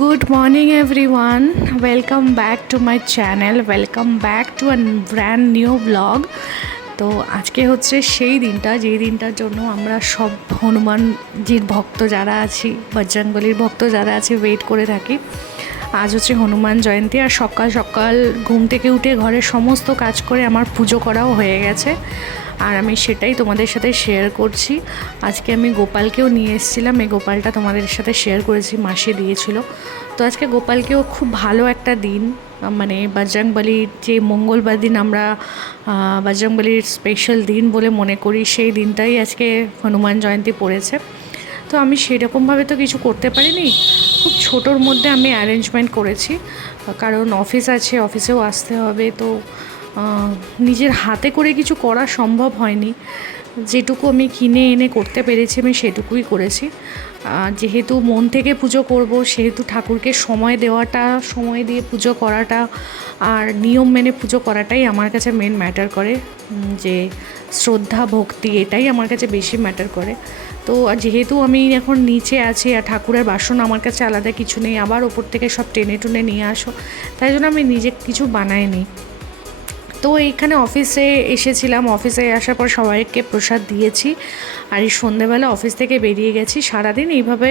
Good morning everyone. Welcome back to my channel. Welcome back to a brand new vlog. তো আজকে হচ্ছে সেই দিনটা যেই দিনটার জন্য আমরা সব হনুমানজির ভক্ত যারা আছি, বজরংবলীর ভক্ত যারা আছে ওয়েট করে থাকি। আজ হচ্ছে হনুমান জয়ন্তী আর সকাল সকাল ঘুম থেকে উঠে ঘরের সমস্ত কাজ করে আমার পুজো করাও হয়ে গেছে আর আমি সেটাই তোমাদের সাথে শেয়ার করছি। আজকে আমি গোপালকেও নিয়ে এসেছিলাম, এই গোপালটা তোমাদের সাথে শেয়ার করেছি, মাসি দিয়েছিল। তো আজকে গোপালকেও খুব ভালো একটা দিন, মানে বজরংবলীর যে মঙ্গলবার দিন আমরা বজরংবলীর স্পেশাল দিন বলে মনে করি, সেই দিনটাই আজকে হনুমান জয়ন্তী পড়েছে। তো আমি সেরকমভাবে তো কিছু করতে পারিনি, খুব ছোটোর মধ্যে আমি অ্যারেঞ্জমেন্ট করেছি, কারণ অফিস আছে, অফিসেও আসতে হবে। তো নিজের হাতে করে কিছু করা সম্ভব হয়নি, যেটুকু আমি কিনে এনে করতে পেরেছি আমি সেটুকুই করেছি। যেহেতু মন থেকে পুজো করব, সেহেতু ঠাকুরকে সময় দেওয়াটা, সময় দিয়ে পুজো করাটা আর নিয়ম মেনে পুজো করাটাই আমার কাছে মেন ম্যাটার করে, যে শ্রদ্ধা ভক্তি এটাই আমার কাছে বেশি ম্যাটার করে। তো যেহেতু আমি এখন নিচে আছি আর ঠাকুরের বাসন আমার কাছে আলাদা কিছু নেই, আবার ওপর থেকে সব টেনে টুনে নিয়ে আসো, তাই জন্য আমি নিজে কিছু বানাইনি। তো এইখানে অফিসে এসেছিলাম, অফিসে আসার পর সবাইকে প্রসাদ দিয়েছি আর এই সন্ধ্যেবেলা অফিস থেকে বেরিয়ে গেছি। সারাদিন এইভাবে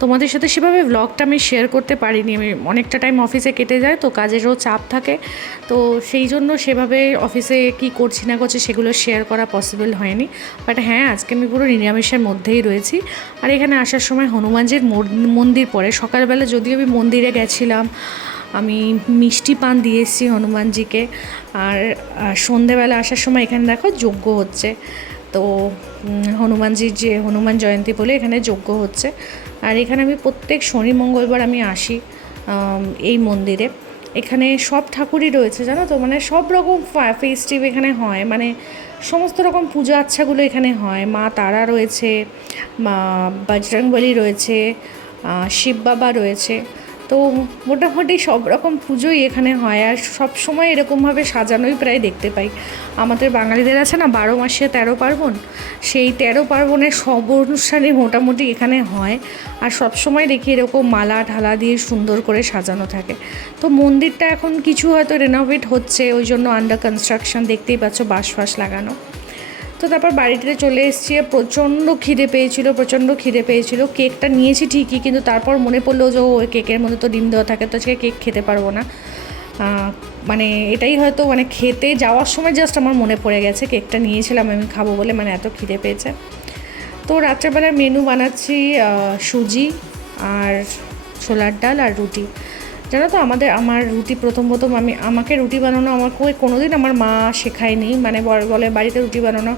তোমাদের সাথে সেভাবে ব্লগটা আমি শেয়ার করতে পারিনি, আমি অনেকটা টাইম অফিসে কেটে যায়, তো কাজেরও চাপ থাকে, তো সেই জন্য সেভাবে অফিসে কি করছি না করছি সেগুলো শেয়ার করা পসিবল হয়নি। বাট হ্যাঁ, আজকে আমি পুরো নিরামিষের মধ্যেই রয়েছি। আর এখানে আসার সময় হনুমানজির মন্দির পড়ে, সকালবেলা যদিও আমি মন্দিরে গেছিলাম, আমি মিষ্টি পান দিয়ে এসেছি হনুমানজিকে। আর সন্ধেবেলা আসার সময় এখানে দেখো যজ্ঞ হচ্ছে, তো হনুমানজির যে হনুমান জয়ন্তী বলে এখানে যজ্ঞ হচ্ছে। আর এখানে আমি প্রত্যেক শনি মঙ্গলবার আমি আসি এই মন্দিরে। এখানে সব ঠাকুরই রয়েছে জানো তো, মানে সব রকম ফেস্টিভ এখানে হয়, মানে সমস্ত রকম পূজা আচ্ছাগুলো এখানে হয়। মা তারা রয়েছে, মা বজরংবলী রয়েছে, শিব বাবা রয়েছে, তো মোটামুটি সব রকম পুজোই এখানে হয়। আর সব সময় এরকমভাবে সাজানোই প্রায় দেখতে পাই। আমাদের বাঙালিদের আছে না 12 মাসে 13 পার্বণ, সেই 13 পার্বণের সব অনুষ্ঠানই মোটামুটি এখানে হয়। আর সব সময় দেখি এরকম মালা ঢালা দিয়ে সুন্দর করে সাজানো থাকে। তো মন্দিরটা এখন কিছু হয়তো রেনোভেট হচ্ছে, ওই জন্য আন্ডার কনস্ট্রাকশন, দেখতেই পাচ্ছ বাঁশ ফাঁস লাগানো। তো তারপর বাড়িতে চলে এসেছি, প্রচণ্ড খিদে পেয়েছিল। কেকটা নিয়েছি ঠিকই, কিন্তু তারপর মনে পড়লো যে ওই কেকের মধ্যে তো ডিম দেওয়া থাকে, তো আজকে কেক খেতে পারবো না। মানে এটাই হয়তো মানে খেতে যাওয়ার সময় জাস্ট আমার মনে পড়ে গেছে কেকটা নিয়েছিলাম আমি খাবো বলে, মানে এত খিদে পেয়েছে। তো রাত্রেবেলার মেনু বানাচ্ছি সুজি আর ছোলার ডাল আর রুটি। জানো তো আমার রুটি প্রথম আমাকে রুটি বানানো কোনো দিন আমার মা শেখায়নি, মানে বলে বাড়িতে রুটি বানানো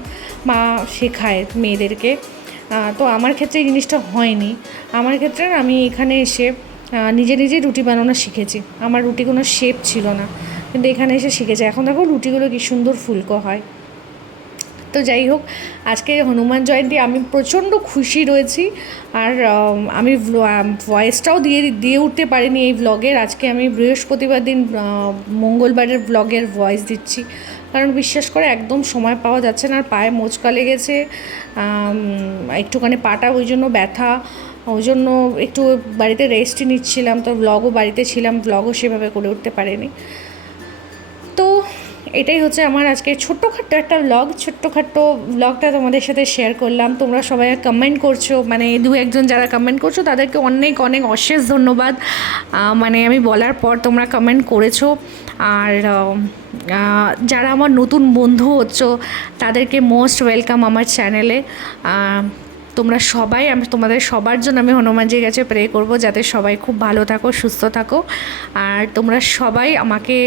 মা শেখায় মেয়েদেরকে, তো আমার ক্ষেত্রে এই জিনিসটা হয়নি। আমার ক্ষেত্রে আমি এখানে এসে নিজে রুটি বানানো শিখেছি। আমার রুটি কোনো শেপ ছিল না, কিন্তু এখানে এসে শিখেছি। এখন দেখো রুটিগুলো কি সুন্দর ফুলকো হয়। তো যাই হোক, আজকে হনুমান জয়ন্তী, আমি প্রচণ্ড খুশি রয়েছি। আর আমি ভয়েসটাও দিয়ে উঠতে পারিনি এই ব্লগের। আজকে আমি বৃহস্পতিবার দিন মঙ্গলবারের ব্লগের ভয়েস দিচ্ছি, কারণ বিশ্বাস করে একদম সময় পাওয়া যাচ্ছে না। আর পায়ে মোচকা লেগেছে, একটুখানি পাটা ওই জন্য ব্যথা, ওই জন্য একটু বাড়িতে রেস্টই নিচ্ছিলাম। তো ব্লগও বাড়িতে ছিলাম, ব্লগও সেভাবে করে উঠতে পারিনি। তো এটাই হচ্ছে আমার আজকে ছোট্টখাট্টো একটা ছোট্টখাট্টো ব্লগটা তোমাদের সাথে শেয়ার করলাম। তোমরা সবাই কমেন্ট করছো, মানে দু একজন যারা কমেন্ট করছো তাদেরকে অনেক অনেক অশেষ ধন্যবাদ। মানে আমি বলার পর তোমরা কমেন্ট করেছো। আর যারা আমার নতুন বন্ধু হচ্ছো তাদেরকে মোস্ট ওয়েলকাম আমার চ্যানেলে। তোমরা সবাই, আমি তোমাদের সবার জন্য আমি হনুমানজির কাছে প্রে করব যাতে সবাই খুব ভালো থাকো, সুস্থ থাকো। আর তোমরা সবাই আমাকে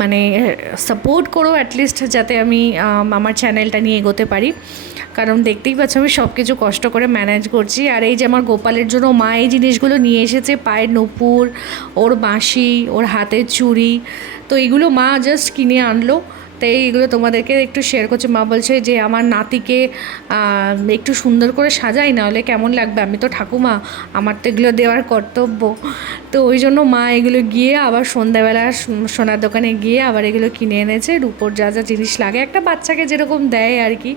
মানে সাপোর্ট করো অ্যাটলিস্ট, যাতে আমি আমার চ্যানেলটা নিয়ে এগোতে পারি। কারণ দেখতেই পাচ্ছ আমি সব কিছু কষ্ট করে ম্যানেজ করছি। আর এই যে আমার গোপালের জন্য মা এই জিনিসগুলো নিয়ে এসেছে, পায়ের নূপুর, ওর বাঁশি, ওর হাতের চুড়ি, তো এগুলো মা জাস্ট কিনে আনলো। তো এইগুলো তোমাদেরকে একটু শেয়ার করছি। মা বলছে যে আমার নাতিকে একটু সুন্দর করে সাজাই, না হলে কেমন লাগবে, আমি তো ঠাকুমা, আমার তো এগুলো দেওয়ার কর্তব্য। তো ওই জন্য মা এগুলো গিয়ে আবার সন্ধ্যাবেলা সোনার দোকানে গিয়ে আবার এগুলো কিনে এনেছে, রূপোর যা যা জিনিস লাগে একটা বাচ্চাকে যেরকম দেয় আর কি,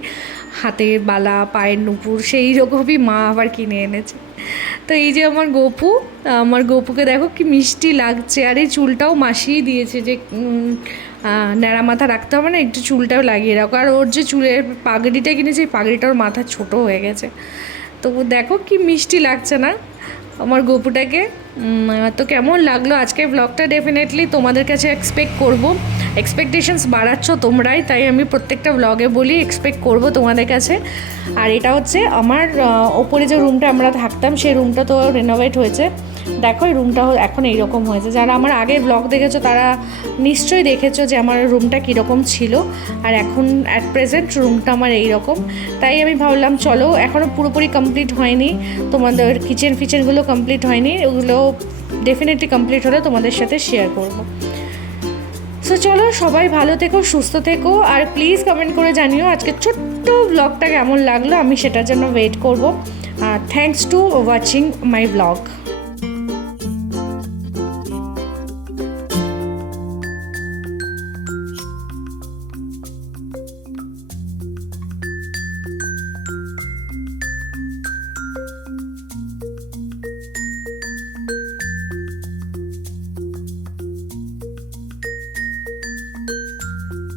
হাতের বালা, পায়ের নুপুর, সেই রকমই মা আবার কিনে এনেছে। তো এই যে আমার গপুকে দেখো কি মিষ্টি লাগছে, আর এই চুলটাও মাসিই দিয়েছে যে ন্যাড়া মাথা রাখতে হবে না, একটু চুলটাও লাগিয়ে রাখো। আর ওর যে চুলের পাগড়িটা কিনেছে, এই পাগড়িটা ওর মাথা ছোটো হয়ে গেছে। তো দেখো কি মিষ্টি লাগছে না আমার গপুটাকে। তো কেমন লাগলো আজকের ব্লগটা, ডেফিনেটলি তোমাদের কাছে এক্সপেকটেশনস বাড়াচ্ছ তোমরাই, তাই আমি প্রত্যেকটা ব্লগে বলি এক্সপেক্ট করব তোমাদের কাছে। আর এটা হচ্ছে আমার ওপরে যে রুমটা আমরা থাকতাম, সেই রুমটা তো রেনোভেট হয়েছে। দেখো এই রুমটা এখন এইরকম হয়েছে। যারা আমার আগের ব্লগ দেখেছো তারা নিশ্চয়ই দেখেছো যে আমার রুমটা কীরকম ছিল, আর এখন অ্যাট প্রেজেন্ট রুমটা আমার এইরকম। তাই আমি ভাবলাম চলো, এখনও পুরোপুরি কমপ্লিট হয়নি, তোমাদের কিচেনগুলো কমপ্লিট হয়নি, ওগুলো ডেফিনেটলি কমপ্লিট হলে তোমাদের সাথে শেয়ার করবো। সো চলো, সবাই ভালো থেকো, সুস্থ থেকো, আর প্লিজ কমেন্ট করে জানিও আজকে ছোট্ট ব্লগটা কেমন লাগলো, আমি সেটার জন্য ওয়েট করবো। Thanks to watching my blog.